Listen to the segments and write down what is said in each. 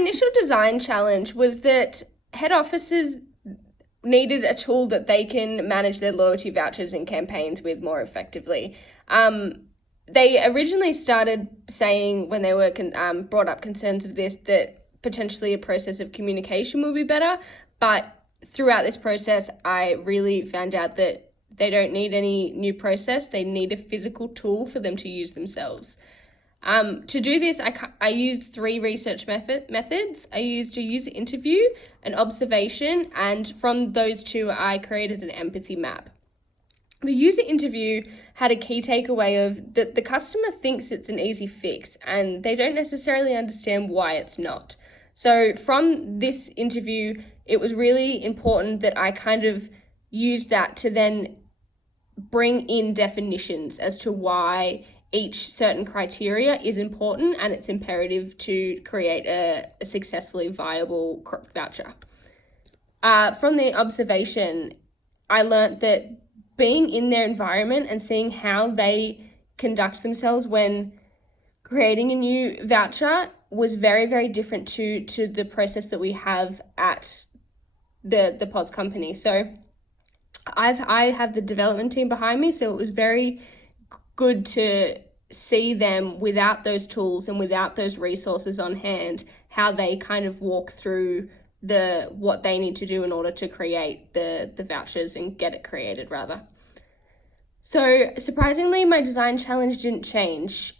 initial design challenge was that head offices needed a tool that they can manage their loyalty vouchers and campaigns with more effectively. They originally started saying, when they were brought up concerns of this, that potentially a process of communication would be better. But throughout this process, I really found out that they don't need any new process. They need a physical tool for them to use themselves. To do this, I used 3 research methods. I used a user interview, an observation, and from those 2, I created an empathy map. The user interview had a key takeaway of that the customer thinks it's an easy fix and they don't necessarily understand why it's not. So from this interview, it was really important that I kind of used that to then bring in definitions as to why each certain criteria is important and it's imperative to create a successfully viable voucher. From the observation, I learned that being in their environment and seeing how they conduct themselves when creating a new voucher was very, very different to the process that we have at the POS company. So I have the development team behind me, so it was very good to see them without those tools and without those resources on hand, how they kind of walk through what they need to do in order to create the vouchers and get it created rather. So surprisingly, my design challenge didn't change.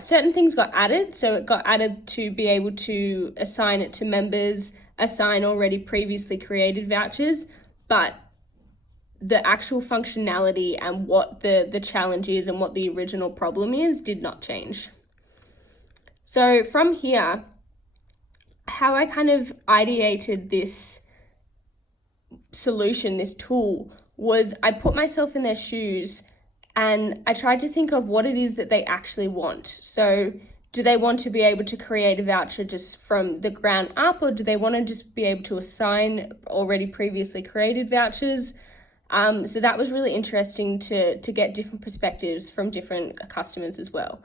Certain things got added. So it got added to be able to assign it to members, assign already previously created vouchers, but the actual functionality and what the challenge is and what the original problem is did not change. So from here, how I kind of ideated this solution, this tool, was I put myself in their shoes and I tried to think of what it is that they actually want. So do they want to be able to create a voucher just from the ground up, or do they want to just be able to assign already previously created vouchers? So that was really interesting to get different perspectives from different customers as well.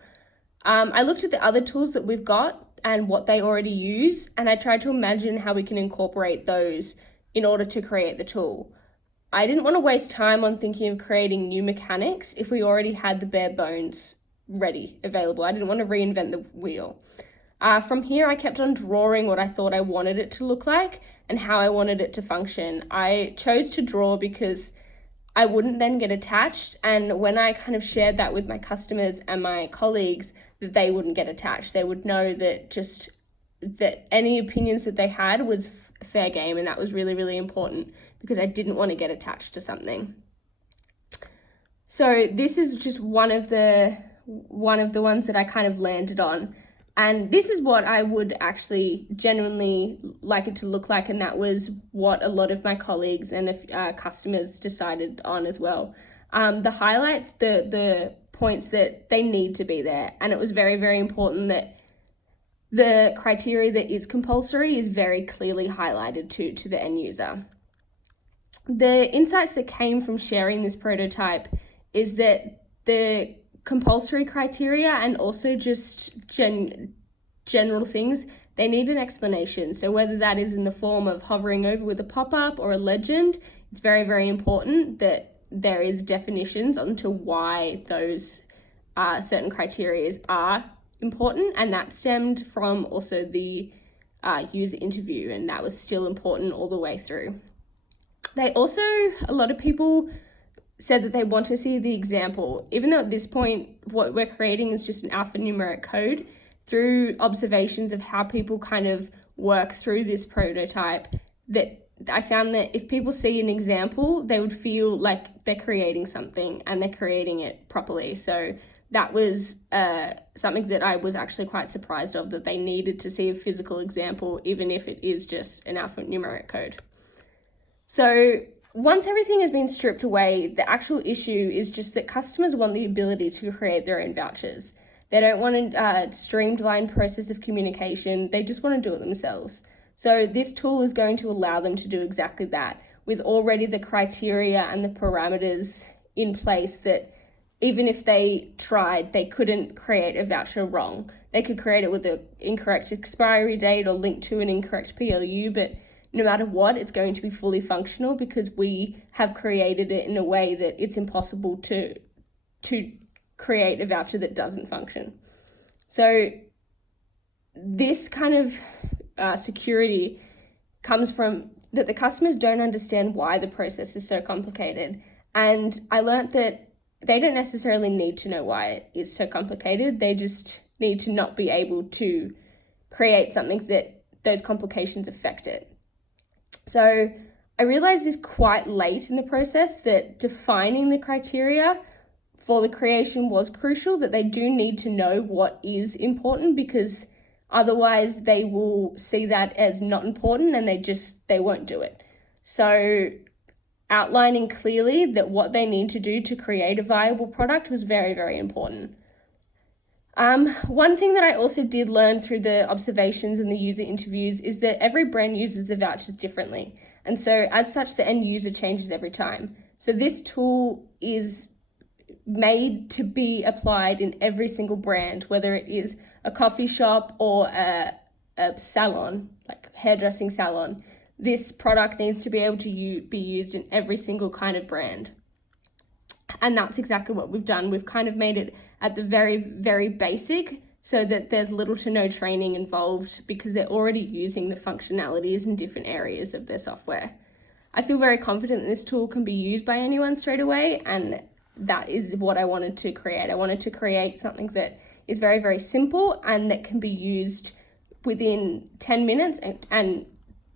I looked at the other tools that we've got and what they already use, and I tried to imagine how we can incorporate those in order to create the tool. I didn't want to waste time on thinking of creating new mechanics if we already had the bare bones ready, available. I didn't want to reinvent the wheel. From here, I kept on drawing what I thought I wanted it to look like and how I wanted it to function. I chose to draw because I wouldn't then get attached, and when I kind of shared that with my customers and my colleagues, that they wouldn't get attached. They would know that any opinions that they had was fair game, and that was really, really important because I didn't want to get attached to something. So this is just one of the ones that I kind of landed on. And this is what I would actually genuinely like it to look like, and that was what a lot of my colleagues and customers decided on as well. The highlights, the points that they need to be there, and it was very, very important that the criteria that is compulsory is very clearly highlighted to the end user. The insights that came from sharing this prototype is that the compulsory criteria and also just general things, they need an explanation. So whether that is in the form of hovering over with a pop-up or a legend, it's very, very important that there is definitions onto why those certain criteria are important, and that stemmed from also the user interview, and that was still important all the way through. A lot of people said that they want to see the example, even though at this point what we're creating is just an alphanumeric code. Through observations of how people kind of work through this prototype, that I found that if people see an example, they would feel like they're creating something and they're creating it properly. So that was something that I was actually quite surprised of, that they needed to see a physical example, even if it is just an alphanumeric code. So once everything has been stripped away, the actual issue is just that customers want the ability to create their own vouchers. They don't want a streamlined process of communication. They just want to do it themselves. So this tool is going to allow them to do exactly that, with already the criteria and the parameters in place that even if they tried, they couldn't create a voucher wrong. They could create it with the incorrect expiry date or link to an incorrect PLU, but no matter what, it's going to be fully functional because we have created it in a way that it's impossible to create a voucher that doesn't function. So this kind of security comes from that the customers don't understand why the process is so complicated. And I learned that they don't necessarily need to know why it is so complicated. They just need to not be able to create something that those complications affect it. So I realized this quite late in the process that defining the criteria for the creation was crucial, that they do need to know what is important, because otherwise they will see that as not important and they won't do it. So outlining clearly that what they need to do to create a viable product was very, very important. One thing that I also did learn through the observations and the user interviews is that every brand uses the vouchers differently. And so as such, the end user changes every time. So this tool is made to be applied in every single brand, whether it is a coffee shop or a salon, like hairdressing salon. This product needs to be able to be used in every single kind of brand. And that's exactly what we've done. We've kind of made it at the very, very basic so that there's little to no training involved because they're already using the functionalities in different areas of their software. I feel very confident that this tool can be used by anyone straight away, and that is what I wanted to create. I wanted to create something that is very, very simple and that can be used within 10 minutes and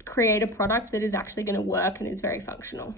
create a product that is actually going to work and is very functional.